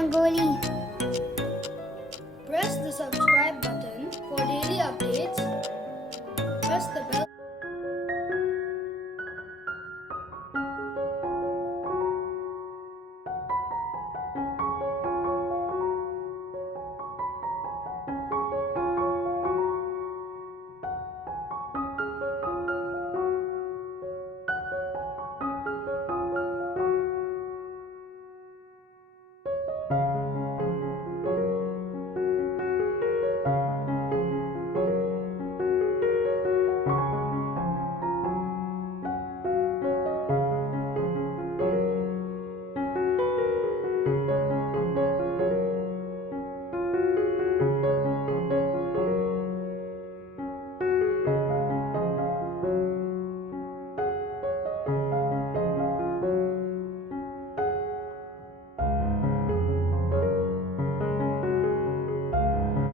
Rangoli. Press the subscribe button for daily updates. Press the bell.